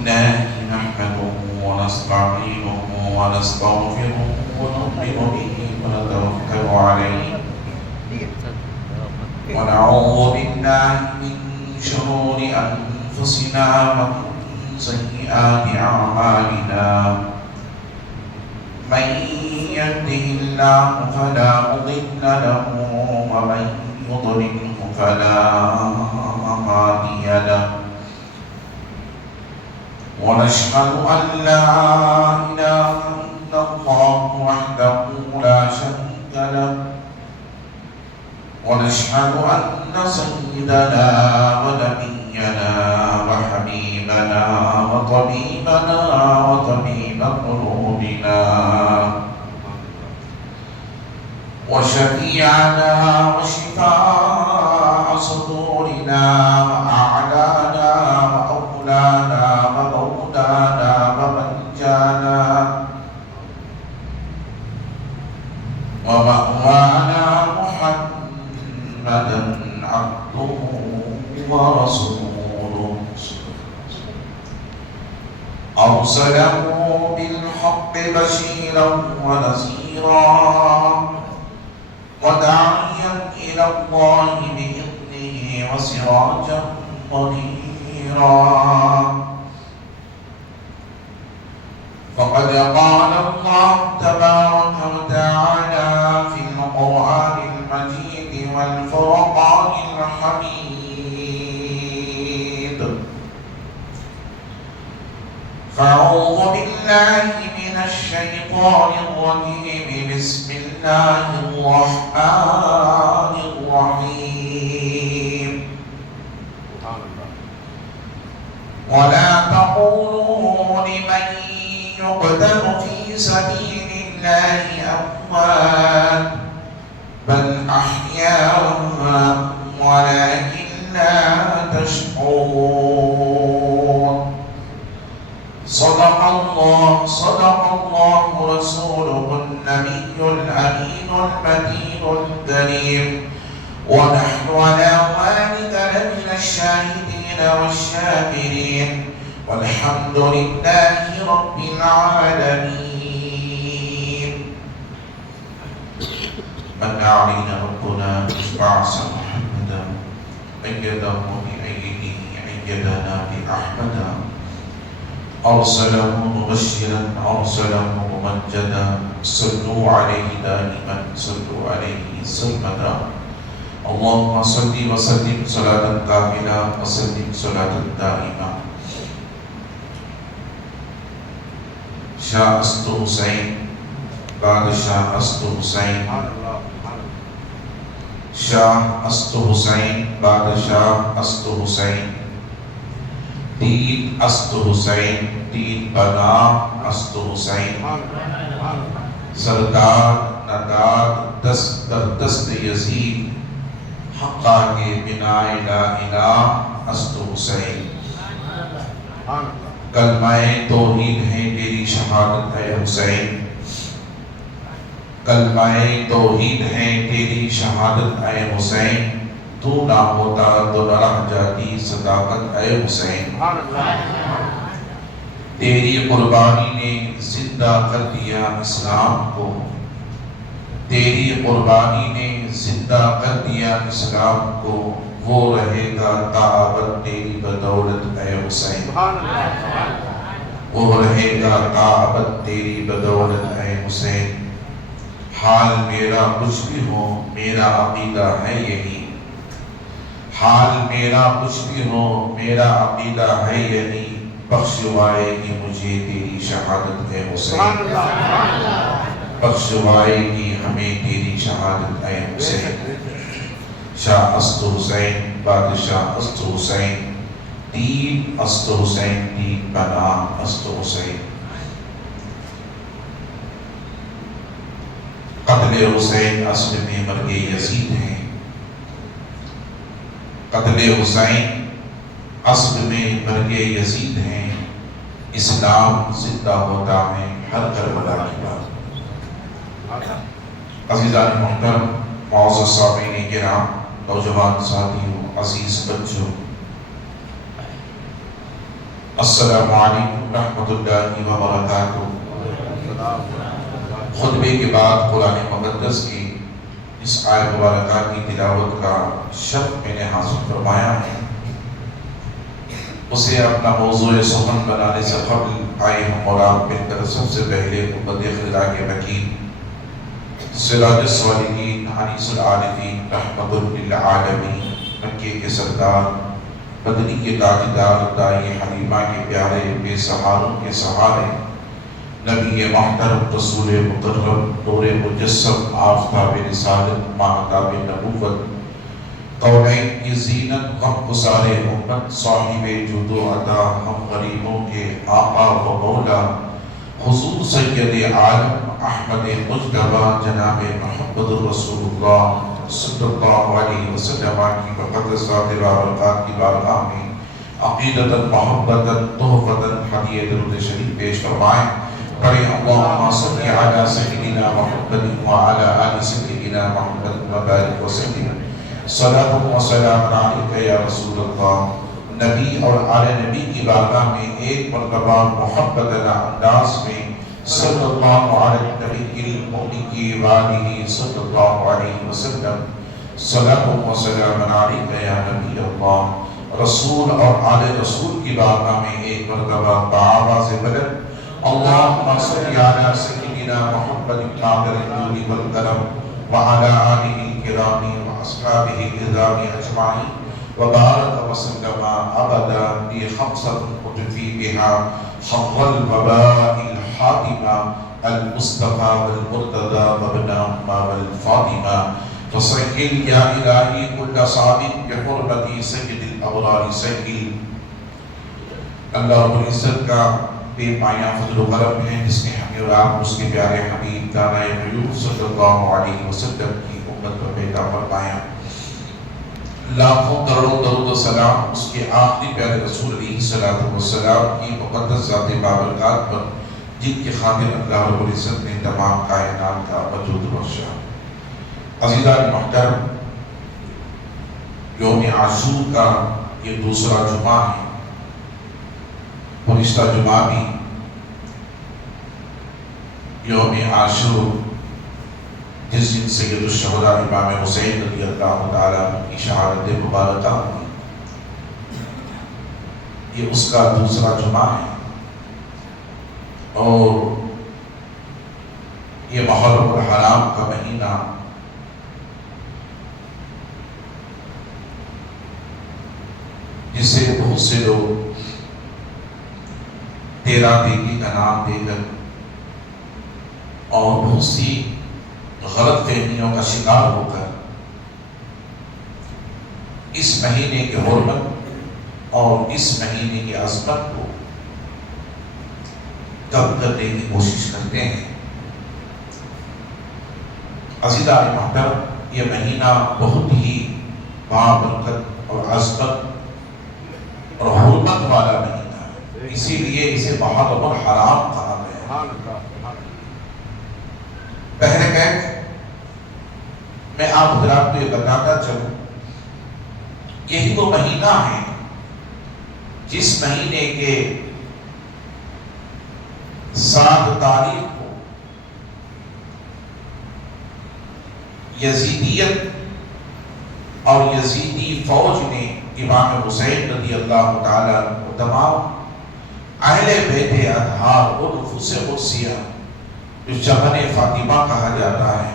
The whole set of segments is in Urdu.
لله نحمده ونستعينه ونستغفره ونؤمن به ونتوكل عليه ونعوذ بالله من شرور أنفسنا ومن سيئات أعمالنا من يهده الله فلا مضل له ومن يضلله فلا هادي له ونشهد أن لا إله إلا الله وحده لا شريك له ونشهد أن سيدنا ونبينا وحبيبنا وطبيبنا وطبيب قلوبنا وشفيعنا وشفاء صدورنا وأعلانا وأولانا ومولانا ومنجانا ومأوانا محمدا عبده ورسوله أرسله بالحق بشيرا ونذيرا وداعيا إلى الله بإذنه وسراجا منيرا فقد قال الله تبارك وتعالى في القرآن المجيد والفرقان الحميد فأعوذ بالله من الشيطان الرجيم بسم الله الرحمن الرحيم ولا تقولوا لمن يقتل في سبيل الله أموات بل أحياء ولكن لا تشعرون صدق الله رسوله النبي الأمين المتين الكريم ونحن على ذلك لمن الشاهدين والشاكرين والحمد لله رب العالمين. من علينا ربنا بعث محمدا أيده بأيده أيدنا بأحمدا أرسله مبشرا أرسله ممجدا صلوا عليه دائما صلوا عليه سرمدا اللهم صل وسلم صلاة كاملة وسلم صلاة دائمة. شاہ است حسین بادشاہ است حسین شاہ است حسین بادشاہ است حسین دین است حسین دین بنا است حسین سردار نداد دست در دست یزید حقا کے بنا لا الہ است حسین. کلمہ توحید ہے تیری شہادت ہے حسین کلمہ توحید ہے تیری شہادت ہے حسین تو نہ ہوتا تو نہ رہ جاتی صداقت اے حسین. تیری قربانی نے زندہ کر دیا اسلام کو تیری قربانی نے زندہ کر دیا اسلام کو وہ رہے گا تابت تیری بدولت اے حسین وہ رہے گا تابت تیری بدولت اے حسین. حال میرا کچھ بھی ہو میرا عقیدہ ہے یہی حال میرا کچھ بھی ہو میرا عقیدہ ہے یہی بخشوائے گی مجھے تیری شہادت اے حسین بخشوائے گی ہمیں تیری شہادت اے حسین. شاہ است حسین بادشاہ است حسین دین است حسین دین بنا است حسین. قتل حسین اصل میں مرگ یزید ہے قتل حسین اصل میں مرگ یزید ہے. اسلام زندہ ہوتا ہے ہر کربلا کے بعد. عزیزان محترم معزز سامعین کرام نوجوان ساتھیوں عزیز بچوں السلام علیکم رحمۃ اللہ وبرکاتہ۔ خطبے کے بعد قرآن مقدس کی اس آیت مبارکہ کی تلاوت کا شرف میں نے حاصل فرمایا ہے۔ اسے اپنا موضوع سخن بنانے سے قبل آئے ہم اور آپ مل کر سب سے پہلے امت خدا کے وکیل سراج الصالحین انیس العارفین رحمت للعالمین مکے کے سردار بدنی کے تاجدار دائی حلیمہ کے پیارے بے سہاروں کے سہارے نبی محترم رسول مکرم نور مجسم آفتاب رسالت ماہتاب نبوت قولین کی زینت غم گسار امت صاحب جود و عطا ہم غریبوں کے آقا و مولا حضور سید عالم احمد مجتبی جناب محمد رسول اللہ صلی اللہ علیہ وسلم کی مقدس ذات بابرکات کی بارگاہ میں عقیدتاً محبتاً تحفتاً ہدیہ درود شریف پیش فرمائیں۔ پڑھیں اللہم صلی علی سیدنا محمد وعلی آل سیدنا محمد وبارک وسلم۔ صلاۃ و سلام علیک یا رسول اللہ۔ نبی اور آل نبی کی بارگاہ میں ایک مرتبہ محبتاً انداز میں صلی اللہ علیہ نبی المؤمن وآلہ صلی اللہ علیہ وسلم۔ صلاۃ و سلام علیک یا نبی اللہ۔ رسول اور آل رسول کی بارگاہ میں ایک مرتبہ بآواز بلند اللہم صلی علی سیدنا محمد قادر الجود والکرم وعلی آلہ الکرام واصحابہ الکرام اجمعین وبارک وسلم ابدا بخمسۃ قطفی بہا حق الوباء الحاتمہ المصطفى والمرتضى وابن أم والفاطمہ فسجل یا الہی کل صابت بحرمت سید الابرار سجل۔ اللہ رب العزت کا بے پایاں فضل و کرم ہے جس نے ہمیں اور آپ اس کے پیارے حبیب دانائے غیوب صلی اللہ علیہ وسلم کی امت پر پیدا فرمایا۔ لاکھوں کروڑوں درود و سلام اس کے آخری پیارے رسول علیہ السلام کی مقدس ذات بابرکات پر جن کی خاطر اللہ رب العزت نے تمام کائنات کا وجود بخشا۔ عزیزان محترم، یوم عاشور کا یہ دوسرا جمعہ ہے۔ گزشتہ جمعہ بھی یوم عاشور جس دن سید الشہداء امام حسین رضی اللہ تعالیٰ کی شہادت مبارکہ ہوئی، یہ اس کا دوسرا جمعہ ہے۔ اور یہ محرم الحرام کا مہینہ جسے بہت سے لوگ تیرہ دیگی کا نام دے کر اور بہت سی غلط فہمیوں کا شکار ہو کر اس مہینے کی حرمت اور اس مہینے کی عظمت کو کم کرنے کی کوشش کرتے ہیں۔ عزیزان محترم، یہ مہینہ بہت ہی بابرکت اور عظمت اور حرمت والا مہینہ ہے، اسی لیے اسے محرم الحرام کہا گیا۔ پہلے میں آپ حضرات کو یہ بتاتا چلوں، یہی وہ مہینہ ہے جس مہینے کے 7 تاریخ کو یزیدیت اور یزیدی فوج نے امام حسین رضی اللہ تعالیٰ عنہ تمام اہل بیت اطہار اور نفوس قدسیہ جو شبن فاطمہ کہا جاتا ہے،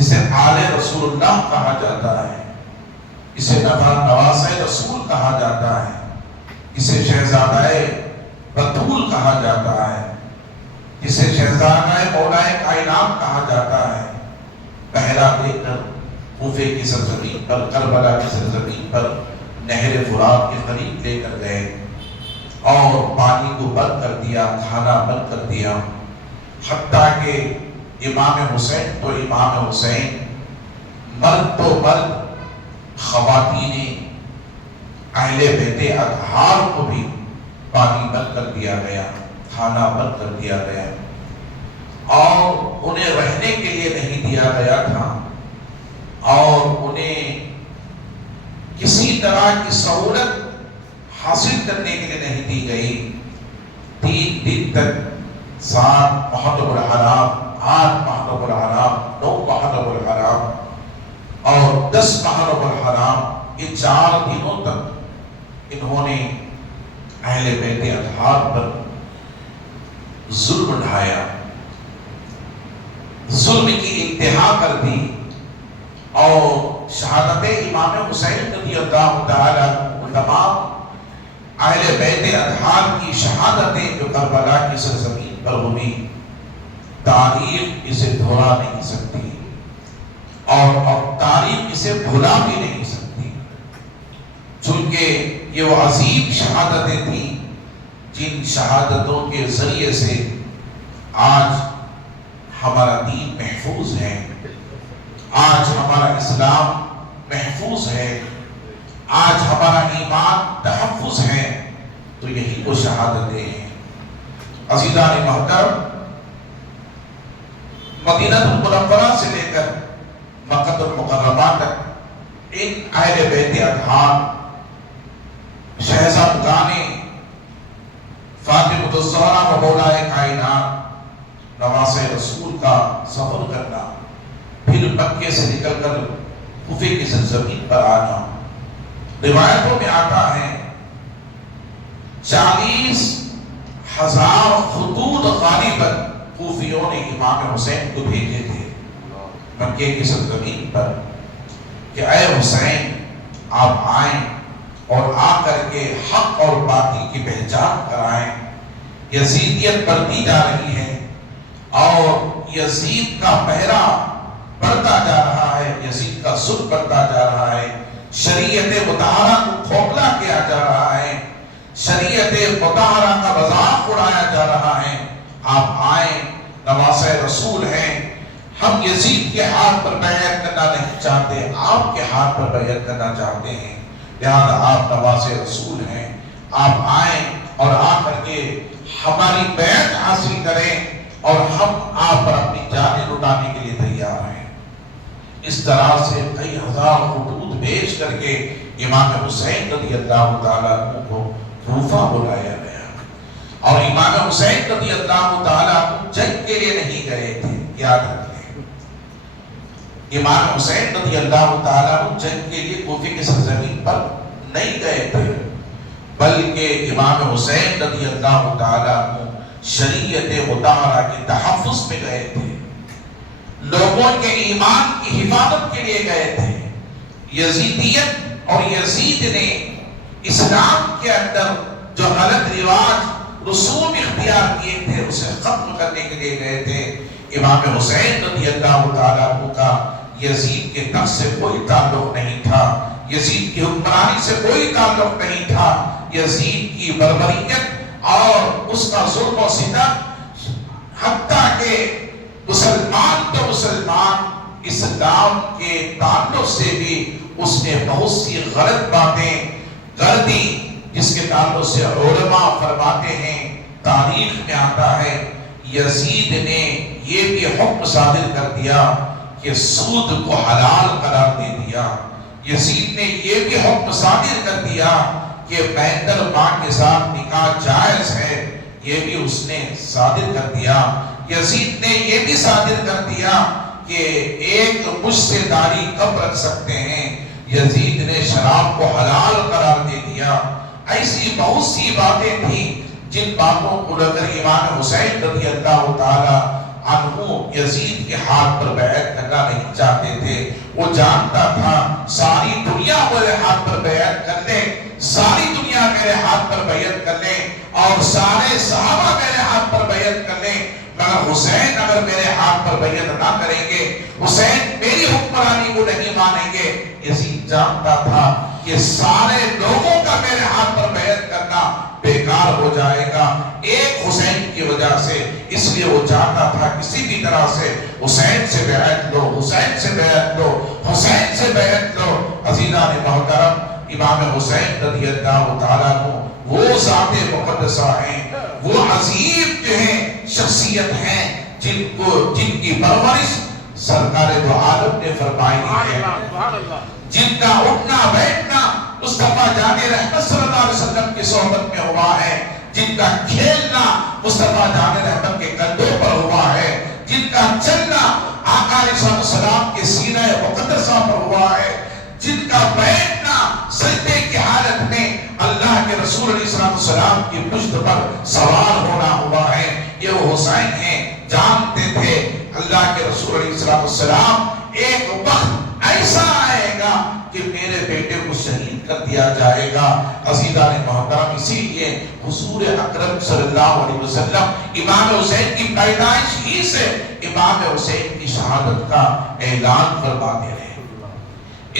اسے آل رسول اللہ کہا جاتا ہے، اسے نواز رسول کہا جاتا ہے، اسے شہزادہ بطول کہا جاتا ہے، جسے شہزادہ مولا کائنات کہا جاتا ہے، پہرا دے کر کوفے کی سرزمین پر، کربلا کی سرزمین پر نہر فرات کے قریب لے کر گئے اور پانی کو بند کر دیا، کھانا بند کر دیا، حتیٰ کہ امام حسین تو امام حسین، مرد تو مرد، خواتین اہل بیت اطہار کو بھی پانی بند کر دیا گیا، کھانا بند کر دیا گیا، اور انہیں رہنے کے لیے نہیں دیا گیا تھا، اور انہیں کسی طرح کی سہولت حاصل کرنے کے لیے نہیں دی گئی. 3 دن تک 7 محرم الحرام، 8 محرم الحرام، 9 محرم الحرام اور 10 محرم الحرام، یہ 4 دنوں تک انہوں نے اہل بیت اطہار پر ظلم ڈھایا، ظلم کی انتہا کر دی، اور شہادت امام حسین رضی اللہ تعالیٰ تمام اہل بیت اطہار کی شہادتیں جو کربلا کی سرزمین پر ہوئی، تاریخ اسے دھولا نہیں سکتی اور تاریخ اسے بھلا بھی نہیں سکتی، چونکہ یہ وہ عظیم شہادتیں تھیں جن شہادتوں کے ذریعے سے آج ہمارا دین محفوظ ہے، آج ہمارا اسلام محفوظ ہے، آج ہمارا ایمان تحفظ ہے. تو یہی وہ شہادتیں ہیں. عزیزان محترم، مدینہ المنورہ سے لے کر مکہ المکرمہ تک ان اہل بیت اطہار شہزادگان فاطمہ الزہرا و مولائے کائنات نواز رسول کا سفر کرنا، پھر مکے سے نکل کر کوفے کی سرزمین پر آنا. روایتوں میں آتا ہے 40,000 خطوط غالباً کوفیوں نے امام حسین کو بھیجے تھے مکے کی سرزمین پر کہ اے حسین آپ آئیں اور آ کر کے حق اور باطل کی پہچان کرائیں. یزیدیت بڑھتی جا رہی ہے اور یزید کا پہرا بڑھتا جا رہا ہے، یزید کا ظلم بڑھتا جا رہا ہے، شریعت مطہرہ کو کھوکھلا کیا جا رہا ہے، شریعت مطہرہ کا مذاق اڑایا جا رہا ہے. آپ آئیں، نواز رسول ہیں، ہم یزید کے ہاتھ پر بیعت کرنا نہیں چاہتے، آپ کے ہاتھ پر بیعت کرنا چاہتے ہیں، لہذا آپ نواز رسول ہیں، آپ آئیں اور آ کر کے ہماری بیعت حاصل کریں اور ہم آپ پر اپنی جانیں لٹانے کے لیے تیار ہیں. اس طرح سے کئی ہزار خطوط بھیج کر کے امام حسین رضی اللہ تعالیٰ عنہ کو کوفہ بلایا گیا. اور امام حسین رضی اللہ تعالیٰ عنہ جنگ کے لیے نہیں گئے تھے، یاد رکھیں، امام حسین رضی اللہ تعالیٰ عنہ جنگ کے لیے کوفے کی سرزمین پر نہیں گئے تھے، بلکہ امام حسین رضی اللہ تعالیٰ عنہ شریعت مطہرہ کے تحفظ میں گئے تھے، لوگوں کے ایمان کی حفاظت کے لیے گئے تھے. یزیدیت اور یزید نے اسلام کے اندر جو غلط رواج رسوم اختیار کیے تھے اسے ختم کرنے کے لیے گئے تھے. امام حسین رضی اللہ تعالیٰ عنہ کا یزید کے تخت سے کوئی تعلق نہیں تھا، یزید کی حکمرانی سے کوئی تعلق نہیں تھا. یزید کی بربریت اور اس کا ظلم و ستم، حتیٰ کہ مسلمان تو مسلمان اسلام کے تعلق سے بھی اس نے بہت سی غلط باتیں کر دی، جس کے تعلق سے علماء فرماتے ہیں، تاریخ میں آتا ہے یزید نے یہ بھی حکم صادر کر دیا کہ سود کو حلال قرار دے دیا. یزید نے یہ بھی حکم صادر کر دیا کہ بیت الماء کے ساتھ نکاح جائز ہے، یہ بھی اس نے صادر کر دیا. یزید نے یہ بھی صادر کر دیا کہ ایک مجھ سے داڑھی کب رکھ سکتے ہیں. یزید نے شراب کو حلال قرار دے دیا. ایسی بہت سی باتیں تھیں جن باتوں کو لے کر امام حسین رضی اللہ تعالی عنہ یزید کے ہاتھ پر بیعت کرنا نہیں چاہتے تھے. وہ جانتا تھا ساری دنیا میرے ہاتھ پر بیعت کر لے، ساری دنیا میرے ہاتھ پر بیعت کر لے اور سارے صحابہ میرے ہاتھ پر بیعت کر لیں، مگر حسین اگر میرے ہاتھ پر بیعت نہ کریں گے، حسین میری حکمرانی کو نہیں مانیں گے. یزید جانتا تھا کہ سارے لوگوں کا میرے ہاتھ پر بیعت کرنا بیکار ہو جائے گا ایک حسین کی وجہ سے. اس لیے وہ چاہتا تھا کسی بھی طرح سے حسین سے بیعت لو، حسین سے بیعت لو، حسین سے بیعت لو. عزیزان محترم، امام حسین رضی اللہ تعالیٰ عنہ وہ ذات مقدسہ ہیں، وہ عظیم جو ہیں شخصیت ہیں جن کی پرورش سرکار دو عالم نے فرمائی ہے، جن کا اٹھنا بیٹھنا مصطفیٰ جان رحمت صلی اللہ علیہ وسلم کی صحبت میں ہوا ہے، جن کا کھیلنا مصطفیٰ جان رحمت کے کندھوں پر ہوا ہے، جن کا چلنا آقا علیہ السلام کے سینہ مقدسہ پر ہوا ہے، جن کا بیٹھنا سجدے کی حالت میں اللہ کے رسول علیہ السلام کی پشت پر سوار ہونا ہوا ہے، یہ وہ حسین ہیں۔ جانتے تھے اللہ کے رسول علیہ السلام ایک وقت ایسا آئے گا کہ میرے بیٹے کو شہید کر دیا جائے گا۔ عزیزان محترم، اسی لیے حضور اکرم صلی اللہ علیہ وسلم امام حسین کی پیدائش ہی سے امام حسین کی شہادت کا اعلان فرماتے رہے،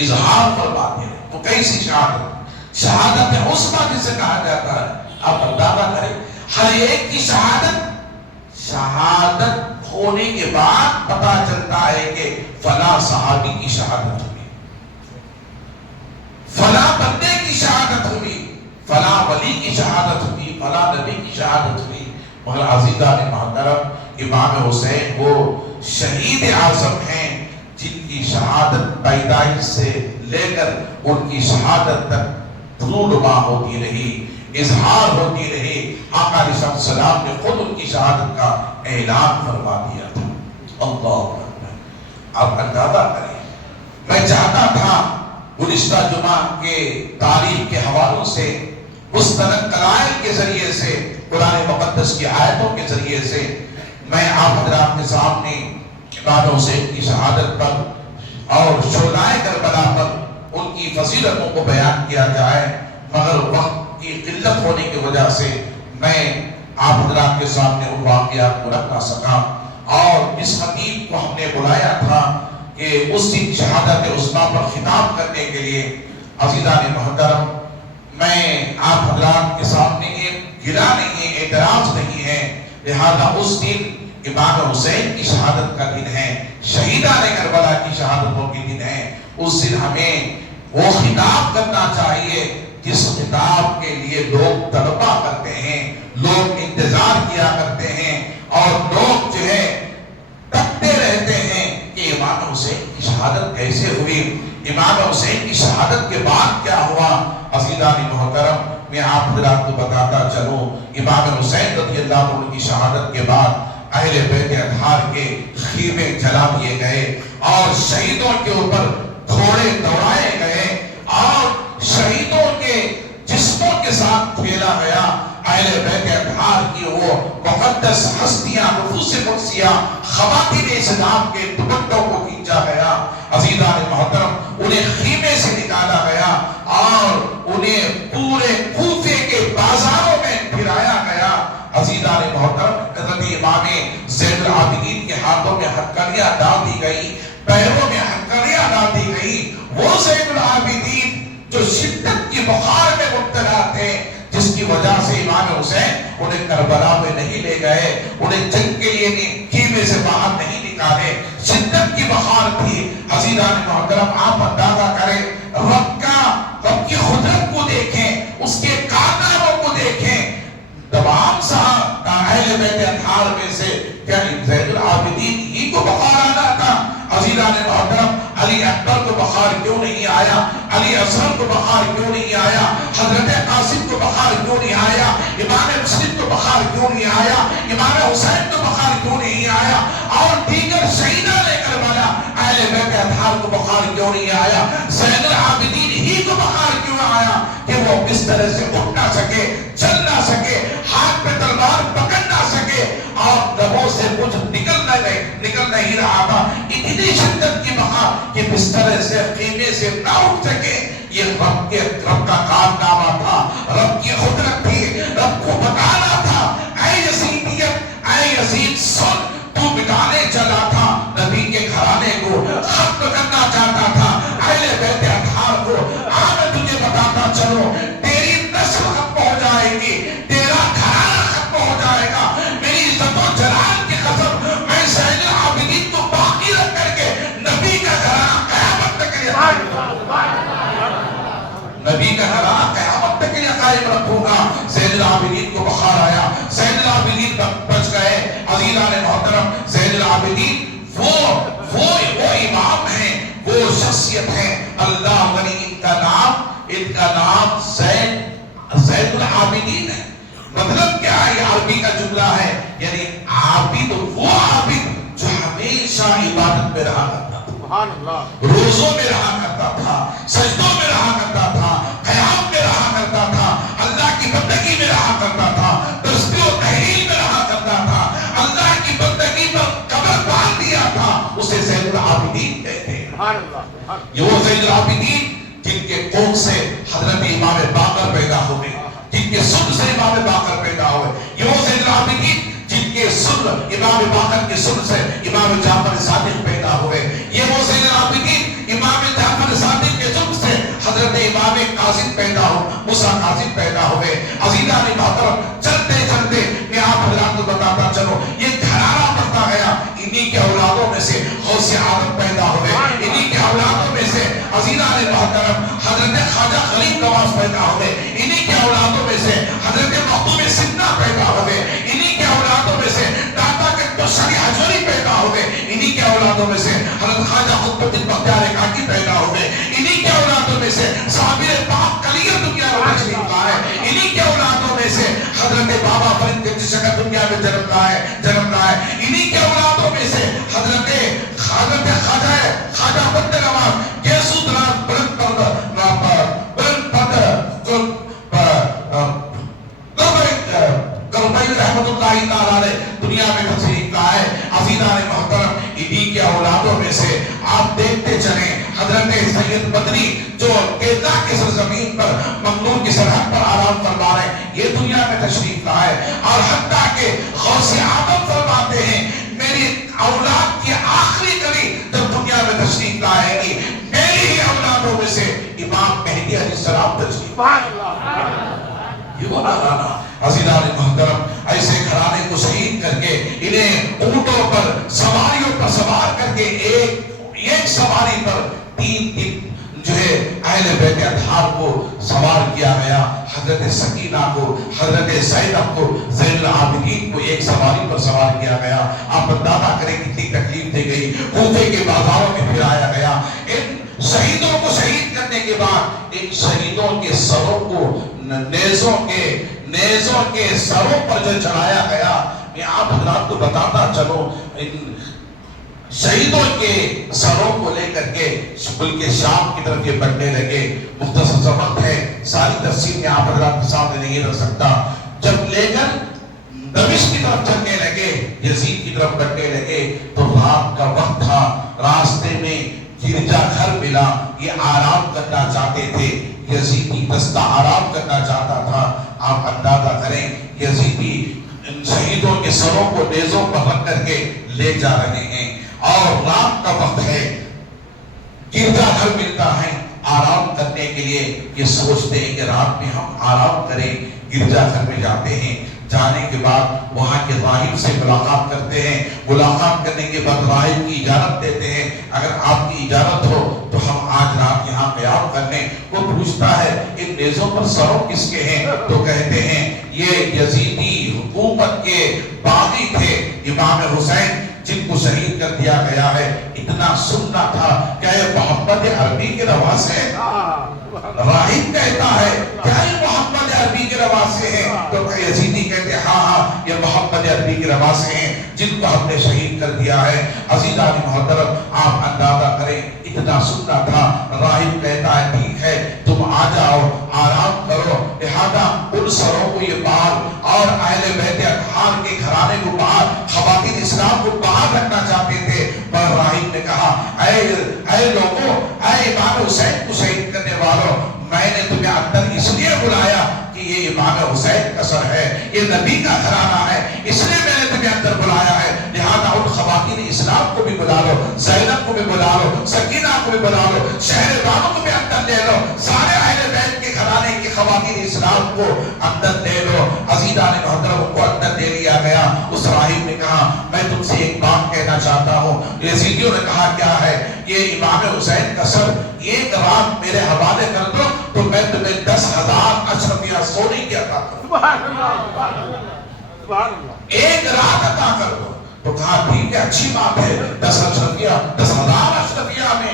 اظہار فرماتے رہے۔ تو کیسی شہادت؟ شہادت عظمیٰ جسے کہا جاتا ہے۔ آپ اندازہ کریں، ہر ایک کی شہادت ہونے کے بعد پتا چلتا ہے کہ فلاں صحابی کی شہادت ہوئی، فلاں بندے کی شہادت ہوئی، فلاں ولی کی شہادت ہوئی، فلاں نبی کی شہادت ہوئی۔ مگر عزیزان محترم، امام حسین وہ شہید اعظم ہیں جن کی شہادت پیدائش سے لے کر ان کی شہادت تک رونما ہوتی رہی، اظہار ہوتی رہی۔ آقا علیہ السلام نے خود ان کی شہادت کا اعلان فرما دیا تھا۔ اللہ اکبر! آپ اندازہ کریں، میں چاہتا تھا گزشتہ جمعہ کے تاریخ کے حوالوں سے، مستند دلائل کے ذریعے سے، قرآن مقدس کی آیتوں کے ذریعے سے میں آپ حضرات کے سامنے امام حسین کی شہادت پر اور شہدائے کربلا پر ان کی فضیلتوں کو بیان کیا جائے، مگر وقت کی قلت ہونے کی وجہ سے میں آپ حضرات کے سامنے ان واقعات کو رکھ نہ سکا۔ اور اس خطیب کو ہم نے بلایا تھا کہ اس دن شہادت عظمیٰ پر خطاب کرنے کے لیے۔ عزیزان محترم، میں آپ حضرات کے سامنے ایک گلہ نہیں ہے، اعتراض نہیں ہے، لہذا اس دن امام حسین کی شہادت کا دن ہے، شہیدان کربلا کی شہادتوں کے دن ہے۔ اس دن ہمیں وہ خطاب کرنا چاہیے جس خطاب کے لیے لوگ طلبہ کرتے ہیں، لوگ انتظار کیا کرتے ہیں، اور لوگ جو ہے تکتے رہتے ہیں کہ امام حسین کی شہادت کیسے ہوئی، امام حسین کی شہادت کے بعد کیا ہوا۔ عزیزان محترم، میں آپ حضرات کو بتاتا چلوں، امام حسین رضی اللہ عنہ کی شہادت کے بعد اہل بیت اطہار کے خیمے جلا دیے گئے اور شہیدوں کے اوپر گھوڑے دوڑائے گئے اور شہیدوں کے جسموں کے ساتھ کھیلا گیا۔ اہل بیت اطہار کی وہ مقدس ہستیاں، نفوس قدسیہ، خواتین اسلام کے دوپٹوں کو کھینچا گیا۔ عزیزان محترم، انہیں خیمے سے نکالا گیا اور انہیں پورے کوفے کے بازاروں میں پھرایا گیا۔ عزیزان محترم، حضرت امام زین العابدین کے ہاتھوں میں ہتھکڑیاں ڈال دی گئی، پیروں میں ہتھکڑیاں ڈال دی گئی۔ وہ زین العابدین جو شدت کی بخار میں مبتلا تھے، جس کی وجہ سے امام حسین انہیں کربلا میں نہیں لے گئے، انہیں جنگ کے لیے خیمے سے باہر نہیں نکالے، شدت کی بخار تھی۔ عزیزان محترم، آپ اندازہ کریں، رب کی قدرت کو دیکھیں، اس کے کارناموں کو دیکھیں۔ تمام صاحب اہل بیت اطہار میں سے کیا زین العابدین ہی کو بخار آنا تھا؟ عزیزان محترم، علی اکبر کو بخار کیوں نہیں آیا؟ علی اصغر کو بخار کیوں نہیں آیا؟ حضرت قاسم کو بخار کیوں نہیں آیا؟ امام مسلم کو بخار کیوں نہیں آیا؟ امام حسین کو بخار کیوں نہیں آیا؟ اور دیگر شہیدان کربلا اہل بیت اطہار کو بخار کیوں نہیں آیا؟ زین العابدین ہی کو بخار کیوں آیا کہ وہ بستر سے اٹھ نہ سکے، چل نہ سکے، ہاتھ پہ تلوار پکڑ نہ سکے، اور لبوں سے کچھ نکل نہیں رہا تھا۔ اتنی شدت کی بخار کہ بستر سے، خیمے سے نہ اٹھ سکے۔ یہ رب کا کارنامہ تھا، رب کی قدرت تھی، رب کو بتانا تھا، اے یزیدیت، اے یزید سن، تو بتانے چلا تھا، نبی کے گھرانے کو ختم کرنا چاہتا تھا، اہل بیت اطہار کو۔ آج میں تجھے بتاتا چلو، تیری نسل ختم ہو جائے گی، تیرا گھرانہ ختم ہو جائے گا۔ میری عزت و جلال کی قسم، میں زین العابدین کو باقی رکھ کر کے نبی کا گھرانہ قیامت تک کے لیے نبی کا گھرانہ قیامت تک کے لیے قائم رکھوں گا۔ زین العابدین کو بخار آیا، زین العابدین بچ گئے۔ عزیزان محترم، زین العابدین وہ امام ہیں، وہ شخصیت ہیں، اللہ ولی ان کا نام زین زین العابدین ہے. مطلب کیا ہے؟ یہ عربی کا جملہ ہے، یعنی عابد وہ عابد جو ہمیشہ عبادت میں رہا کرتا تھا، سبحان اللہ، روزوں میں رہا کرتا تھا، سجدوں میں رہا کرتا تھا، قیام میں رہا کرتا تھا، اللہ کی بندگی میں رہا کرتا تھا، تسبیح و تحلیل میں رہا کرتا تھا، اللہ کی بندگی پر قبر باندھ دیا تھا. اسے زین العابدین کہتے ہیں. سبحان اللہ. یہ وہ زین العابدین جن کے کوکھ سے حضرت امام باقر پیدا ہوئے، جن کے سن سے امام باقر پیدا ہوئے. یہ وہ زین العابدین جن کے سن امام باقر کے سن سے امام جعفر صادق پیدا ہوئے. یہ وہ زین العابدین امام جعفر صادق کے سن سے حضرت امام کاظم پیدا ہو، موسیٰ کاظم پیدا ہوئے. عزیزان محترم، چلتے چلتے میں آپ حضرات کو بتاتا چلو، یہ گھرانہ بڑھتا گیا. انہی کے اولادوں میں سے غوث اعظم پیدا ہوئے. انہی کے اولادوں میں سے عزیزان محترم حضرت خواجہ غریب نواز پیدا ہوئے. انہی کے اولادوں میں سے حضرت مخدوم سنہ پیدا ہوئے. انہی کے اولادوں میں سے داتا کے شری حجوری پیدا ہوئے. انہی کے اولادوں میں سے حضرت خواجہ قطب الدین بختیار کاکی پیدا ہوئے. انہی کے اولادوں میں سے صابر پاک کلیر دنیا میں تشریف لائے. انہی کے اولادوں میں سے حضرت بابا فرید گنج شکر دنیا میں جنم لائے. انہی کے اولادوں میں سے حضرت خواجہ بند نواز گیسو دلال بلند قربائی رحمت اللہ تعالی دنیا میں تشریف لائے. عزیزان محترم، انہی کے اولادوں میں سے آپ دیکھتے چلیں حضرت سید بدری جو کیلا کی سرزمین پر مغلوب کی سرحد پر آرام فرما رہے ہیں، یہ دنیا میں تشریف لائے. اور حتیٰ کہ غوث اعظم فرماتے ہیں میری اولاد کی آخری کڑی جب دنیا میں تشریف لائے گی، میری ہی اولادوں میں سے امام مہدی علیہ السلام تشریف لائے. یہ وہ گھرانہ عزیزان محترم، ایسے گھرانے کو شہید کر کے انہیں اونٹوں پر سواریوں پر سوار کر کے ایک سواری پر 3 دن جو ہے اہل بیت اطہار کو سوار کیا گیا. حضرت سکینہ کو، حضرت زینب کو، زین العابدین کو ایک سواری پر سوار کیا گیا. آپ اندازہ کریں کتنی تکلیف دی گئی. کوفے کے بازاروں میں پھرایا گیا. ان شہیدوں کو شہید کرنے کے بعد ان شہیدوں کے سروں کو نیزوں کے سروں پر جو چڑھایا گیا، میں آپ حضرات کو بتاتا چلو، ان شہیدوں کے سروں کو لے کر کے ملک شام کی طرف یہ بڑھنے لگے. مختصر سا وقت ہے، ساری تفصیل میں آپ حضرات کے سامنے نہیں رکھ سکتا. جب لے کر دمشق کی طرف چلنے لگے، یزید کی طرف بڑھنے لگے، تو رات کا وقت تھا. راستے میں گرجا گھر ملا. یہ آرام کرنا چاہتے تھے، یزیدی دستہ آرام کرنا چاہتا تھا. آپ اندازہ کریں یزیدی ان شہیدوں کے سروں کو نیزوں پر رکھ کر کے لے جا رہے ہیں، اور رات کا وقت ہے، گرجا گھر ملتا ہے آرام کرنے کے لیے. یہ سوچتے ہیں کہ رات میں ہم آرام کریں. گرجا گھر میں جاتے ہیں. جانے کے بعد وہاں کے راہب سے ملاقات کرتے ہیں. ملاقات کرنے کے بعد راہب کی اجازت دیتے ہیں، اگر آپ کی اجازت ہو تو ہم آج رات یہاں قیام کر لیں. وہ پوچھتا ہے ان نیزوں پر سروں کس کے ہیں؟ تو کہتے ہیں یہ یزیدی حکومت کے باغی تھے، امام حسین جن کو شہید کر دیا گیا ہے. اتنا سننا تھا کہ یہ محمد عربی کے رواج سے ہے. راہب کہتا ہے کیا یہ محمد عربی کے رواج سے ہیں؟ تو یزیدی کہتے ہیں ہاں یہ محمد عربی کے رواج سے ہیں جن کو ہم نے شہید کر دیا ہے. عزیزان محترم، آپ اندازہ کریں اتنا سننا تھا. راہب کہتا ہے ٹھیک ہے تم آ جاؤ، آرام کرو. لہذا ان سروں کو یہ باہر اور اہل بیت اطہار کے گھرانے کو باہر، خواتین اسلام کو باہر رکھنا چاہتے تھے. پر راہب نے کہا اے لوگوں، اے امام حسین کو شہید کرنے والوں، میں نے تمہیں اندر اس لیے بلایا کہ یہ امام حسین کا سر ہے، یہ نبی کا گھرانہ ہے، اس لیے میں نے تمہیں اندر بلایا ہے. لہذا ان خواتین اسلام کو بھی بلا لو، زینب کو بھی بلا لو، سکینہ کو بھی بلا لو، شہر والوں کو بھی اندر لے لو، سارے اہل بیت کے گھرانے کی خواتین اسلام کو اندر لے لو. عزیزان محترم کو اندر لے لیا گیا. اس راہب نے کہا میں تم سے ایک بات کہنا چاہتا ہوں. یزیدیوں نے کہا کیا ہے؟ یہ امام حسین کا سر ایک رات میرے حوالے کر دو تو میں تمہیں 10,000 اشرفیہ سونے کی عطا کروں. ایک رات عطا کر دو. تو کہا ٹھیک ہے، اچھی بات ہے. 10 اشرفیہ، 10,000 اشرفیہ میں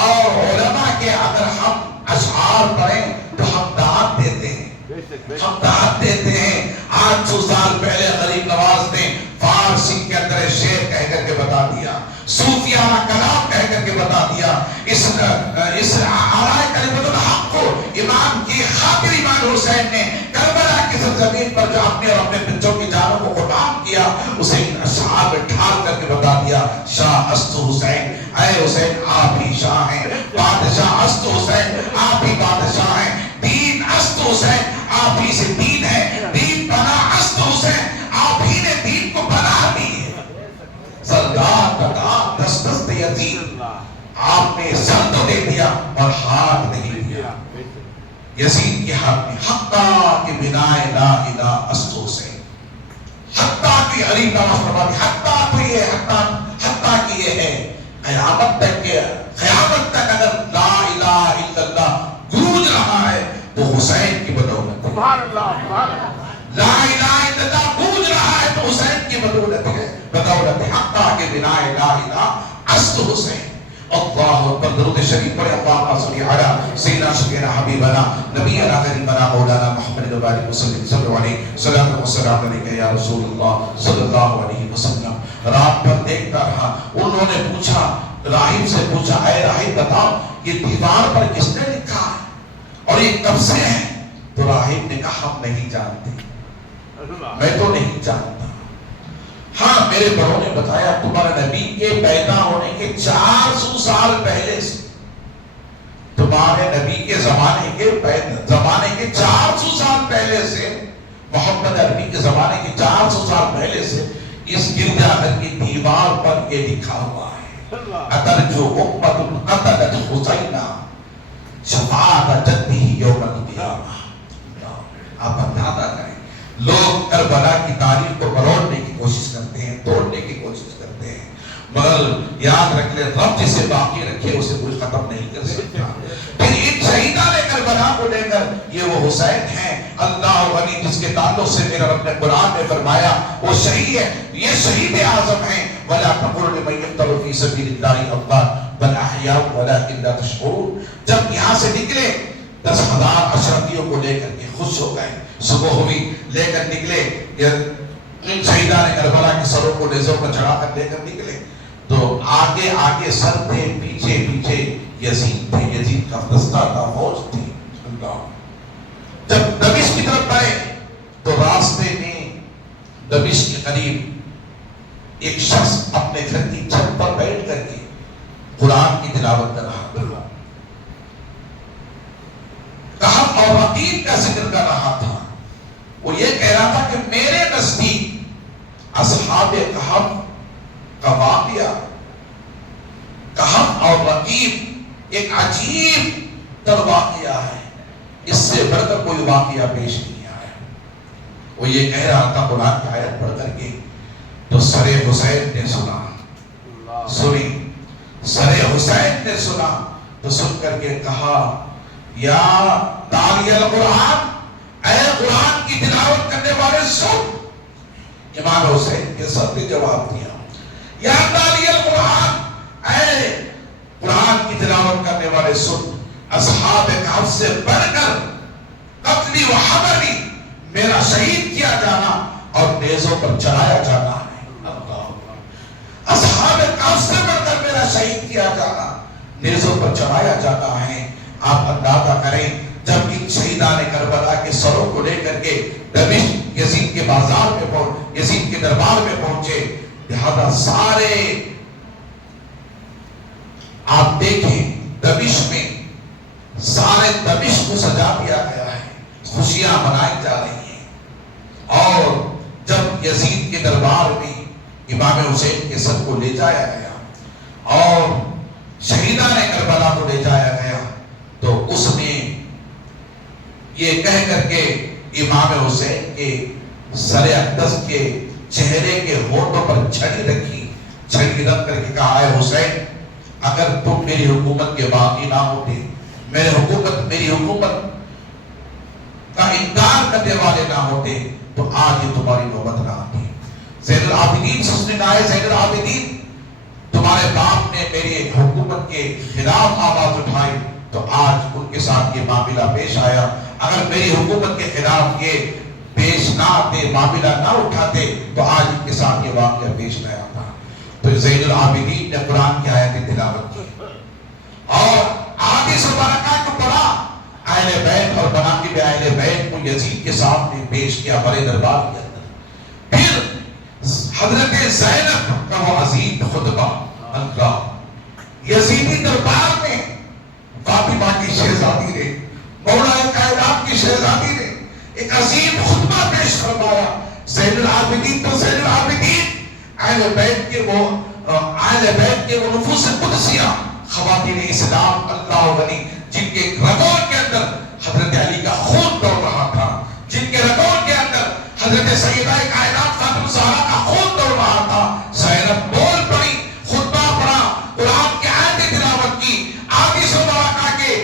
اور علماء کے اگر ہم اشعار پڑھیں تو ہم دعات دیتے ہیں، ہم دعات دیتے ہیں۔ 800 سال پہلے غریب نواز نے فارسی کے اندر شعر کہہ کر کے بتا دیا، صوفیانہ کلام کہہ کر کے بتا دیا، اس آرائے کلمت الحق کو امام کی خاطر امام حسین نے کربلا کی سرزمین پر جو اپنے اور اپنے بچوں کی جانوں کو قربان کیا، اسے ان اشعار میں ڈھال کر کے بتا دیا، شاہ است حسین، اے حسین آپ ہی شاہ ہیں، بادشاہ است حسین آپ ہی بادشاہ ہیں، دین است حسین آپ ہی سے دین ہے، دین بنا است حسین آپ ہی نے دین کو بنا دی ہے۔ سردار کا دست دست یزید، آپ نے سر تو دے دیا اور ہاتھ نہیں دیا۔ یزید کے ہاتھ میں حقا کہ بنائے لا الہ است حسین، حقا کہ علی نواز فرماتے حقا تو یہ حقا کہ یہ ہے قیامت تک اگر لا الہ الا اللہ گونج رہا ہے تو حسین کی بدولت ہے۔ سبحان اللہ، لا الہ الا اللہ گونج رہا ہے تو حسین کی بدولت ہے، حقا کہ بنائے لا الہ است حسین۔ اللہ اکبر، درود شریف پڑھے، اللہم صلی علی سیدنا شفیعنا حبیبنا نبینا غریبنا مولانا محمد وبارک وسلم، صلی اللہ علیہ صلاۃ و سلام علیکہ یا رسول اللہ صلی اللہ علیہ وسلم۔ رات پر دیکھتا رہا، انہوں نے پوچھا، راہب سے پوچھا، اے راہب بتاؤ یہ دیوار پر کس نے لکھا ہے اور یہ کب سے ہے؟ تو راہب نے کہا ہم نہیں جانتے، میں تو نہیں جانتا، ہاں میرے بڑوں نے بتایا تمہارے نبی کے پیدا ہونے کے 400 سال پہلے سے، تمہارے نبی کے زمانے کے 400 سال پہلے سے، محمد عربی کے زمانے کے 400 سال پہلے سے اس گرجا گھر کی دیوار پر یہ لکھا ہوا ہے، اترجو امت قتلت حسینہ شفاعت جدہ یوم القیامہ۔ آپ اندازہ کریں، لوگ کربلا کی تاریخ کو مروڑنے کی کوشش کرتے ہیں، توڑنے کی کوشش کرتے ہیں، مگر یاد رکھ لیں رب جسے باقی رکھے اسے کوئی ختم نہیں کر سکتا۔ پھر ان شہیدان کربلا کو لے کر یہ وہ حسین ہیں، اللہ غنی جس کے تعلق سے میرا رب نے قرآن میں فرمایا وہ شہید ہے، یہ شہید اعظم ہیں۔ وَلَا تَقُلُوا لِمَن يُقْتَلُ فِي سَبِيلِ اللَّهِ أَمْوَاتٌ بَلْ أَحْيَاءٌ وَلَٰكِن لَّا تَشْعُرُونَ۔ جب یہاں سے نکلے 10,000 اشرفیوں کو لے کر کے خوش ہو گئے، صبح ہوئی لے کر نکلے، ان شہیدان کربلا کے سروں کو نیزوں پر چڑھا کر لے کر نکلے، تو آگے آگے سر تھے، پیچھے پیچھے یزید تھے، یزید کا دستہ تھا، فوج تھی۔ اللہ جب دمشق کی طرف بڑھے تو راستے میں دمشق کے قریب ایک شخص اپنے گھر کی چھت پر بیٹھ کر کے قرآن کی تلاوت کر رہا تھا، کہف اور رقیب کا ذکر کر رہا تھا۔ وہ یہ کہہ رہا تھا کہ میرے نزدیک اصحاب کہف کا واقعہ، کہف اور رقیب ایک عجیب تر واقعہ ہے، اس سے بڑھ کر کوئی واقعہ پیش نہیں آیا۔ وہ یہ کہہ رہا تھا قرآن کی آیت پڑھ کر کے، تو سر حسین نے سنا، سنی، سر حسین نے سنا تو سن کر کے کہا یا داعی القرآن، اے قرآن کی تلاوت کرنے والے سن۔ امام حسین کے سر نے جواب دیا یا داعی القرآن، اے قرآن کی تلاوت کرنے والے سن، اصحاب کہف سے بڑھ کر قتلی و حملی میرا شہید کیا جانا اور نیزوں پر چڑھایا جانا ہے۔ اصحاب کہف سے بڑھ کر میرا شہید کیا جانا، نیزوں پر چڑھایا جانا ہے۔ آپ اندازہ کریں جب ان شہیدان کربلا کے سروں کو لے کر کے دمشق یزید کے بازار میں یزید کے دربار میں پہنچے، لہذا سارے آپ دیکھیں دمشق میں سارے دمشق کو سجا دیا گیا ہے، خوشیاں منائی جا رہی ہیں، اور جب یزید کے دربار میں امام حسین کے سر کو لے جایا گیا اور شہیدان کربلا کو لے جایا گیا تو اس نے یہ کہہ کر کے امام حسین کے سر اقدس کے چہرے کے ہونٹوں پر چھڑی رکھی، چھڑی رکھ کر کے کہا اے حسین اگر تم میری حکومت کے باقی نہ ہوتے، میری حکومت کا انکار کرنے والے نہ ہوتے تو آج یہ تمہاری نوبت نہ آتی۔ زین العابدین سے اس نے کہا ہے زین العابدین تمہارے تمہارے باپ نے میری حکومت کے خلاف آواز اٹھائی تو آج ان کے ساتھ یہ معاملہ پیش آیا. اگر میری حکومت کے خلاف یہ پیش نہ آتے، معاملہ نہ اٹھاتے تو آج ان کے ساتھ یہ واقعہ پیش نہ آتا. تو زین العابدین نے قرآن کی آیت تلاوت کی اور آگے سے برکات کو پڑھا. اہل بیت اور مناقب اہل بیت کو یزید کے سامنے پیش کیا بڑے دربار کے اندر. پھر حضرت زینب کا وہ عظیم خطبہ، اللہ یزیدی دربار میں فاطمہ کی شہزادی نے، مولا کائنات کی شہزادی نے ایک عظیم خطبہ پیش فرمایا. زین العابدین تو زین العابدین، اہل بیت کے وہ نفوس قدسیہ، خواتین اسلام، اللہ ولی، جن کے رگوں کے اندر حضرت علی کا خون دوڑ رہا تھا، جن کے رگوں کے اندر حضرت سیدہ کائنات فاطمہ الزہرا کا خون دوڑ رہا تھا. زینب بول پڑی، خطبہ پڑھا، قرآن کی آیت تلاوت کی، آگے سے مواقع کے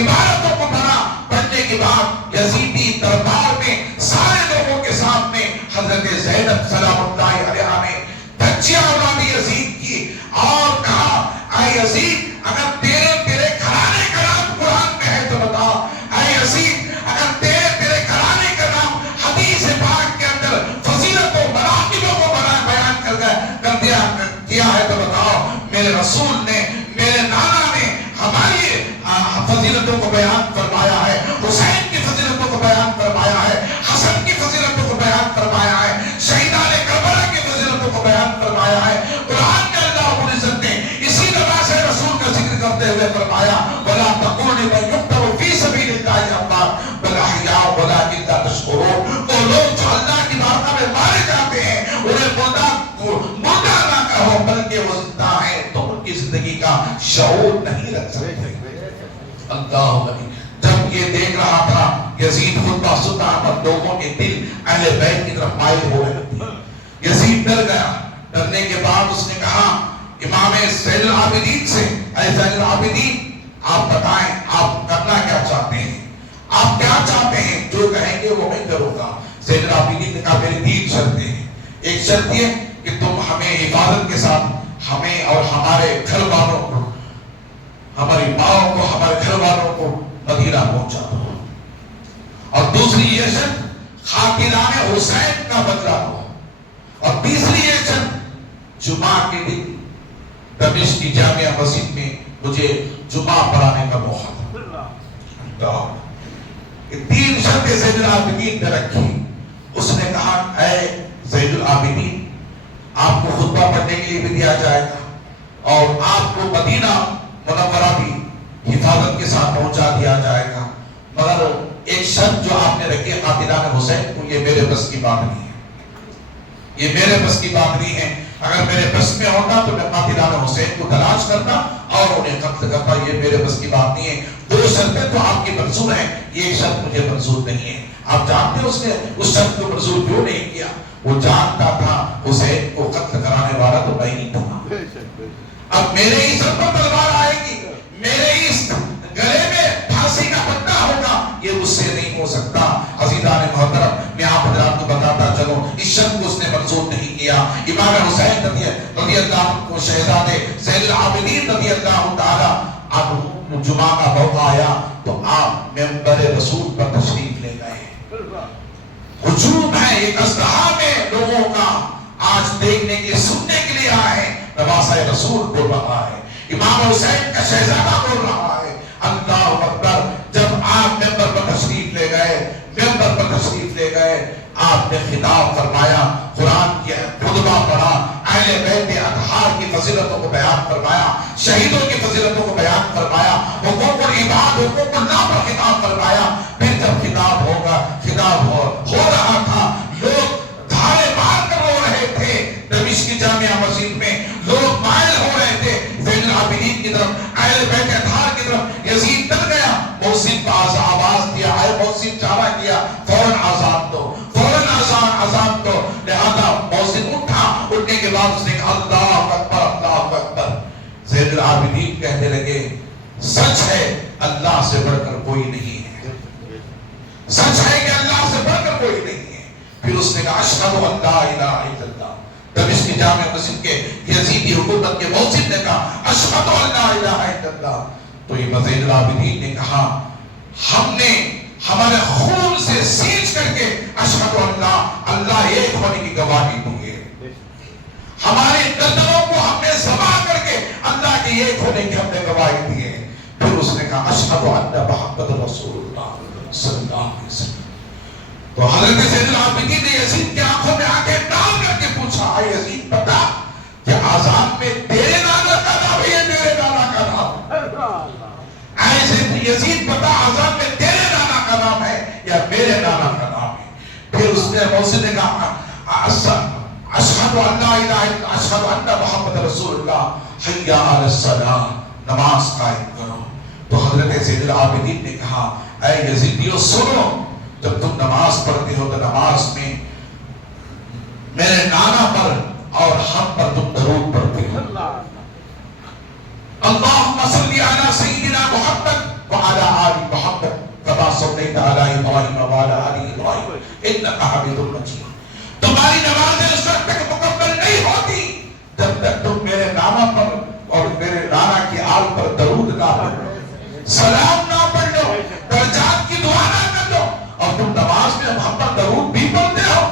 عبارتوں کو پڑھا. پڑھنے کے بعد یزیدی دربار میں سارے لوگوں کے سامنے حضرت زینب سلام اللہ علیہا نے دھجیاں اڑا دی یزید کی اور کہا، اے یزید، اگر تیرے گھرانے کا نام قرآن میں ہے تو بتا. اے یزید، اگر تیرے گھرانے کا نام حدیث پاک کے اندر فضیلت و مناقبوں کو بیان کر دیا ہے تو بتاؤ. میرے رسول نے، میرے نانا نے ہماری فضیلتوں کو بیان فرمایا ہے، حسین کی فضیلتوں کو بیان فرمایا ہے، حسن کی فضیلتوں کو بیان فرمایا ہے، شہیدان کربلا کی فضیلتوں کو بیان فرمایا ہے. قرآن میں اللہ رب العزت نے اسی طرح سے رسول کا ذکر کرتے ہوئے فرمایا، وَلَا تَقُولُوا لِمَن يُقْتَلُ فِي سَبِيلِ اللَّهِ أَمْوَاتٌ بَلْ أَحْيَاءٌ وَلَٰكِن لَّا تَشْعُرُونَ. وہ لوگ جو اللہ کی بارگاہ میں مارے جاتے ہیں، انہیں مردہ نہ کہو بلکہ وہ زندہ ہیں. تو ان کی زندگی کا شعور نہیں رکھ سکتے. اللہ علیہ. جب یہ دیکھ رہا تھا یزید خطبہ سنتا پر لوگوں کے دل اہل بیت کی طرف مائل ہو رہے تھے. یزید ڈر گیا. ڈرنے کے بعد اس نے کہا امام زین العابدین سے، اے زین العابدین، آپ بتائیں آپ کرنا کیا چاہتے ہیں، آپ کیا چاہتے ہیں، جو کہیں گے وہ میں کروں گا. زین العابدین نے کہا میری 3 شرطیں ہیں. ایک شرط یہ کہ تم ہمیں حفاظت کے ساتھ ہمیں اور ہمارے گھر والوں کو، ہماری ماں کو، ہمارے گھر والوں کو مدینہ پہنچا دو. اور دوسری یہ شرط خاکران حسین کا بدلہ دو. اور تیسری یہ شرط جمعہ کے دن دمشق کی جامعہ مسجد میں مجھے جمعہ پڑھانے کا موقع دو. یہ 3 شرطیں زین العابدین نے رکھی. اس نے کہا اے زین العابدین، آپ کو خطبہ پڑھنے کے لیے بھی دیا جائے گا اور آپ کو مدینہ منورہ بھی حفاظت کے ساتھ پہنچا دیا جائے گا، مگر ایک شرط جو آپ نے رکھی قاتلان حسین کو، یہ میرے بس کی بات نہیں ہے. یہ میرے بس کی بات نہیں ہے. اگر میرے بس میں ہوتا تو میں قاتلان حسین کو تلاش کرتا اور انہیں قتل کرتا. یہ میرے بس کی بات نہیں ہے. 2 شرطیں تو آپ کی منظور ہیں، یہ ایک شرط مجھے منظور نہیں ہے. آپ جانتے ہیں اس نے اس شرط کو منظور کیوں نہیں کیا؟ وہ جانتا تھا حسین کو قتل کرانے والا تو میں نہیں تھا. اب میرے ہی سر پر تلوار آئے گی، میرے ہی گلے میں پھانسی کا پٹا ہوگا، یہ مجھ سے نہیں ہو سکتا. عزیزان محترم، میں آپ حضرات کو بتاتا چلوں، اس شرط کو اس نے منظور نہیں کیا. امام حسین رضی اللہ عنہ کو شہزادے زین العابدین رضی اللہ تعالی عنہ جمعہ کا موقع آیا تو آپ منبر رسول پر تشریف لے گئے. ہجوم ہے ایک اسلحہ میں لوگوں کا، آج دیکھنے کے سننے کے لیے آئے ہیں. نواسہ رسول بول رہا ہے، امام حسین کا شہزادہ بول رہا ہے. اللہ اکبر. جب آپ منبر پر تشریف لے گئے، منبر پر تشریف لے گئے، آپ نے خطاب فرمایا، قرآن کی خطبہ پڑھا، اہل بیت اطہار کی فضیلتوں کو بیان فرمایا، شہیدوں کی فضیلتوں کو بیان فرمایا، حقوق العباد، حقوق اللہ پر خطاب فرمایا. پھر جب خطاب ہو رہا تھا، لوگ دھارے مار کر رو رہے تھے. دمشق کی جامعہ مسجد میں لوگ مائل ہو رہے تھے زین العابدین کی طرف، اہل بیت اطہار کی طرف. یزید ڈر گیا، موسم کا آواز دیا، اے موسم چارہ کیا، فوراً آزاد دو، فوراً آزاد دو. لہذا موسم اٹھا. اٹھنے کے بعد اس نے کہا اللہ اکبر، اللہ اکبر. زین العابدین کہنے لگے سچ ہے اللہ سے بڑھ کر کوئی نہیں ہے، سچ ہے کہ اللہ سے بڑھ کر کوئی نہیں ہے. پھر اس نے کہا اشہد ان لا الہ الا اللہ. دمشق کی جامع مسجد کے یزیدی حکومت کے موصف نے کہا اشہد ان لا الہ الا اللہ، تو امام زین العابدین نے کہا ہم نے ہمارے خون سے سینچ کر کے اشہد ان لا اللہ ایک ہونے کی گواہی دی ہے، ہمارے گردنوں کو ہم نے ذبح کر کے اللہ کے ایک ہونے کی ہم نے گواہی دی ہے۔ پھر اس نے کہا اشہد ان محمد رسول اللہ صلی اللہ علیہ وسلم۔ تو حضرت زین العابدین نے یزید کی آنکھوں میں آنکھیں ڈال کر کے پوچھا اے یزید بتا کہ آزان میں تیرے نانا کا نام ہے یا میرے نانا کا نام؟ اے یزید بتا آزان میں تیرے نانا کا نام ہے یا میرے نانا کا نام ہے؟ پھر اس نے موسی نے کہا اشہد ان لا الہ الا اشہد ان محمد رسول اللہ حی علی الصلاۃ، نماز قائم کرو۔ تو حضرت زین العابدین نے کہا اے یزیدیو سنو، جب تم نماز پڑھتے ہو تو نماز میں میرے نانا پر اور ہم پر تم درود پڑھتے ہو، اللہم صلی علی سیدنا محمد وعلی آل محمد کما صلیت علی ابراہیم وعلی آل ابراہیم انک حمید مجید۔ تمہاری نمازیں اس وقت تک مکمل نہیں ہوتی جب تک تم میرے نانا پر اور میرے نانا کی آل پر درود نہ پڑھو، سلام نہ پڑھ لو، درجات کی دعا نہ کر لو، اور تم نماز میں محمد درود بھی پڑھتے ہو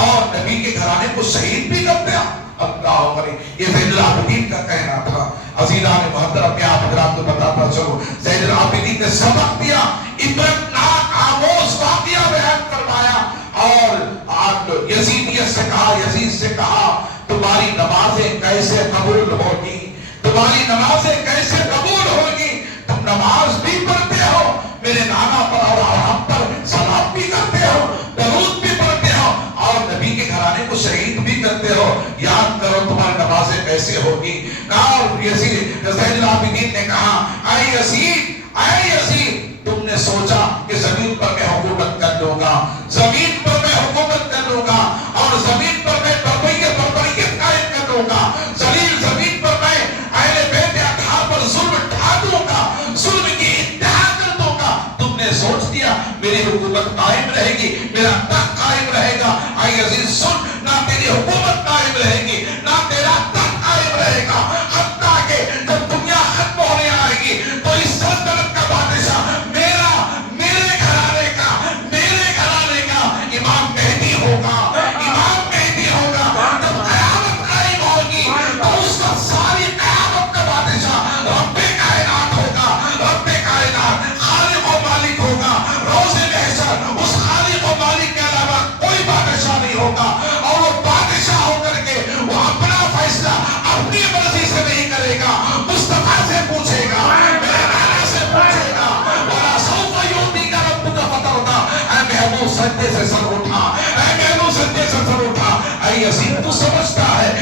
اور نبی کے گھرانے کو شہید بھی کرتے ہو۔ اللہ علیہ، یہ زین العابدین کا کہنا تھا۔ عزیزان محترم، میں آپ حضرات کو بتاتا چلوں، زین العابدین نے سبق دیا، عبرتناک آموز واقعہ بیان فرمایا، اور یزیدیت سے کہا، یزید سے کہا تمہاری نمازیں کیسے قبول ہوگی، تمہاری نمازیں کیسے قبول ہوگی؟ تم نماز بھی پڑھتے ہو، میرے نانا پر اور ہم پر سلام بھی کرتے ہو، درود بھی پڑھتے ہو، اور نبی کے گھرانے کو شہید بھی کرتے ہو، یاد کرو تمہاری نمازیں کیسے ہوگی۔ اور یزید زین العابدین نے کہا اے یزید تم نے سوچا کہ زمین پر میں حکومت کر لوں گا، زمین پر میں حکومت کر لوں گا، اور زمین پر میں بربریت قائم کر لوں گا، زمین پر میں اہل بیت اطہار پر ظلم ڈھا دوں گا، ظلم کی انتہا کر دوں گا۔ تم نے سوچ دیا میری حکومت قائم رہے گی، میرا تخت قائم رہے گا۔ اے یزید سن، نہ تیری حکومت قائم رہے گی نہ تیرا تخت قائم رہے گا، حتیٰ کہ جب دنیا ختم ہونے آئے گی تو اس سلطنت کا بادشاہ میرے گھرانے کا امام مہدی ہوگا، امام مہدی ہوگا۔ جب قیامت قائم ہوگی تو اس وقت ساری قیامت کا بادشاہ رب کائنات ہوگا، رب کائنات خالق و مالک ہوگا۔ روز محشر اس خالق و مالک کے علاوہ کوئی بادشاہ نہیں ہوگا، اور وہ بادشاہ ہو کر کے وہ اپنا فیصلہ اپنی مرضی سے نہیں کرے گا، مصطفیٰ سے پوچھے گا، میرے نانا سے پوچھے گا۔ وَلَا سَوْفَ يُعْطِيكَ رَبُّكَ فَتَرْضَىٰ، اے محبوب سجدے سے سر اٹھا، اے محبوب سجدے سے سر اٹھا۔ اے یزید تو سمجھتا ہے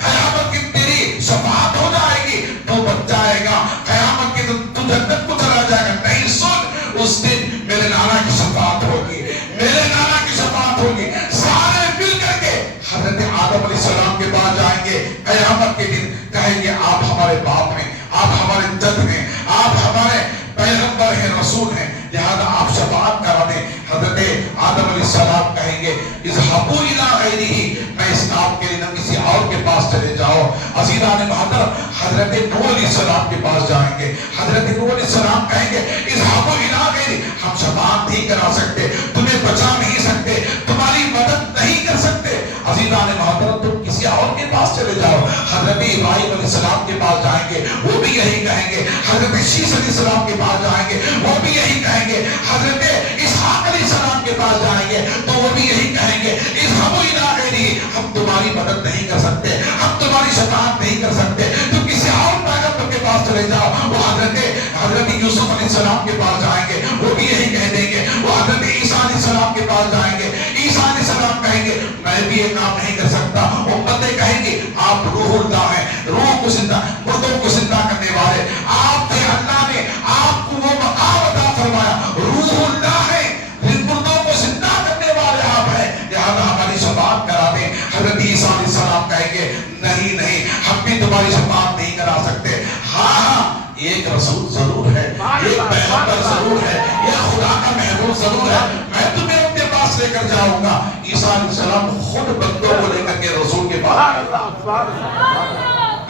قیامت کی تیری شفاعت ہو جائے گی، تو بچ جائے گا، قیامت کی تو جنت کو چلا جائے گا۔ نہیں سن، اس دن میرے نانا کی شفاعت ہوگی، میرے نانا کی شفاعت ہوگی۔ سارے مل کر کے حضرت آدم علیہ السلام کے پاس جائیں گے قیامت کے دن، کہیں گے آپ ہمارے باپ ہیں، آپ ہمارے جد ہیں، آپ ہمارے پیغمبر ہیں، رسول ہیں، لہذا آپ شفاعت کرا دیں۔ حضرت آدم علیہ السلام کہیں گے اذهبوا الى غیرہ، میں اس کام کے لیے کسی اور کے پاس چلے جاؤ۔ عزیزان محترم، حضرت نوح علیہ السلام کے پاس جائیں گے، حضرت نوح علیہ السلام کہیں گے اذهبوا الى غیرہ، ہم شفاعت نہیں کرا سکتے، تمہیں بچا نہیں سکتے، تمہاری مدد نہیں کر سکتے۔ عزیزان محترم، تم کسی اور کے پاس چلے جاؤ۔ حضرت ابراہیم علیہ السلام کے پاس جائیں گے، وہ بھی یہی کہیں گے۔ حضرت شیس علیہ السلام کے پاس جائیں گے، وہ بھی یہی کہیں گے۔ حضرت اسحاق علیہ السلام کے پاس جائیں گے تو وہ بھی یہی کہیں گے اذهبوا الى غیرہ، ہم تمہاری مدد نہیں کر سکتے، ہم تمہاری شفاعت نہیں کر سکتے، تم کسی اور پیغمبر کے پاس چلے جاؤ۔ وہ حضرت یوسف علیہ السلام کے پاس جائیں گے، وہ بھی یہی کہہ دیں گے۔ وہ حضرت عیسیٰ علیہ السلام کے پاس جائیں گے، عیسیٰ علیہ السلام کہیں گے میں بھی یہ کام نہیں کر سکتا۔ امتیں کہیں گی آپ روح اللہ ہیں، روح کو زندہ، مردوں کو زندہ کرنے والے آپ تھے، اللہ نے آپ کو وہ مقام عطا فرمایا، روح اللہ ہے، مردوں کو زندہ کرنے والے آپ ہیں، لہذا ہماری شفاعت کرا دیں۔ حضرت عیسیٰ علیہ السلام کہیں گے نہیں، ہم بھی تمہاری شفاعت نہیں کرا سکتے۔ ہاں، ایک رسول ضرور ہے، ایک پیغمبر ضرور ہے، یہ خدا کا محبوب ضرور ہے، میں تمہیں ان کے پاس لے کر جاؤں گا. عیسیٰ علیہ السلام خود بندوں کو لے کر کے رسول کے پاس.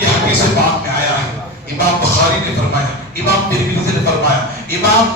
یہ حدیث پاک میں آیا ہے. امام بخاری نے فرمایا, امام ترمذی نے فرمایا, امام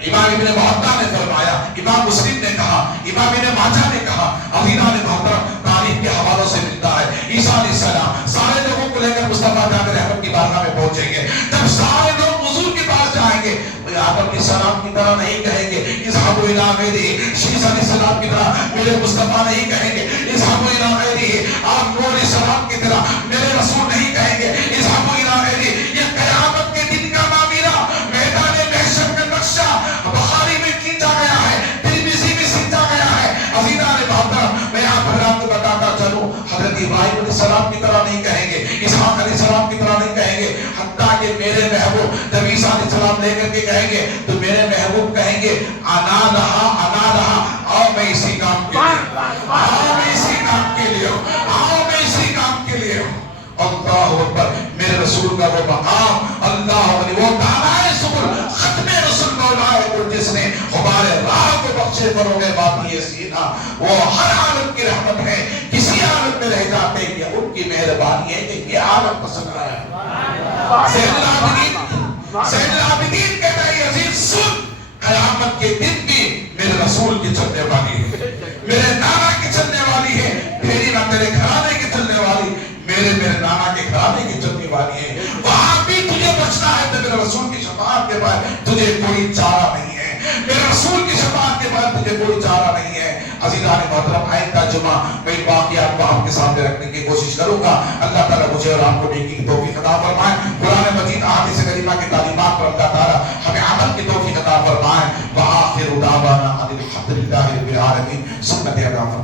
ابن معطا نے فرمایا, امام مسلم نے کہا, امام ابن ماجہ نے کہا. عقیدہ نے محترم تاریخ کے حوالوں سے ملتا ہے. عیسیٰ علیہ السلام سارے لوگوں کو لے کر مصطفیٰ جامع رحمت کی بارگاہ میں پہنچیں گے. جب سارے لوگ حضور کے پاس جائیں گے, آدم علیہ السلام کی طرح نہیں کہیں گے اذهبوا الى غیرہ, شیس علیہ السلام کی طرح میرے مصطفیٰ نہیں کہیں گے اذهبوا الى غیرہ, آپ نوح علیہ السلام کی طرح میرے رسول نہیں کہیں گے اذهبوا الى غیرہ. یہ قیامت کے دن کا معاملہ میدان محشر کا نقشہ بخاری میں کھینچا گیا ہے, ترمذی میں کھینچا گیا ہے. عزیزان محترم, میں آپ حضرات کو بتاتا چلوں, حضرت ابراہیم علیہ السلام کی طرح نہیں کہیں گے, اسحاق علیہ السلام کی طرح نہیں کہیں گے. حتیٰ کہ میرے محبوب جب عیسیٰ علیہ السلام لے کر کے کہیں گے تو میرے محبوب کہیں گے انا رہا, آؤ میں اسی کام کے لیے, آؤ میں اسی کام کے لیے, آؤ میں اسی کام کے لیے. اللہ اکبر. میرے رسول کا وہ مقام, اللہ اکبر, وہ دامائے سبل ختم رسول مولا کو جس نے ہمارے راہ کو بخشے فروغ باطنی سینہ, وہ ہر عالم کی رحمت ہے. کسی عالم میں رہ جاتے ہیں, ان کی مہربانی ہے کہ یہ عالم پسند آیا. سید العابدین کہتا ہے عزیز سن, قیامت کے دن بھی میرے رسول کی چلنے والی ہے, میرے نانا کی چلنے والی ہے, تیری نہ تیرے گھرانے کی چلنے والی, میرے نانا کے گھرانے کی چلنے والی ہے. وہاں بھی تجھے بچنا ہے تو میرے رسول کی شفاعت کے بعد تجھے کوئی چارہ نہیں ہے, میرے رسول کی شفاعت کے بعد تجھے کوئی چارہ نہیں ہے. عزیزان محترم, آئندہ جمعہ میں ان واقعات کو آپ کے سامنے رکھنے کی کوشش کروں گا. اللہ تعالیٰ مجھے اور آپ کو نیکی کی توفیق عطا فرمائے. قرآن مجید احادیث کریمہ کی تعلیمات پر اللہ تعالیٰ ہمیں عمل کی توفیق عطا فرمائے. وآخر دعوانا ان الحمد للہ رب العالمین. سنت ادا فرمائے.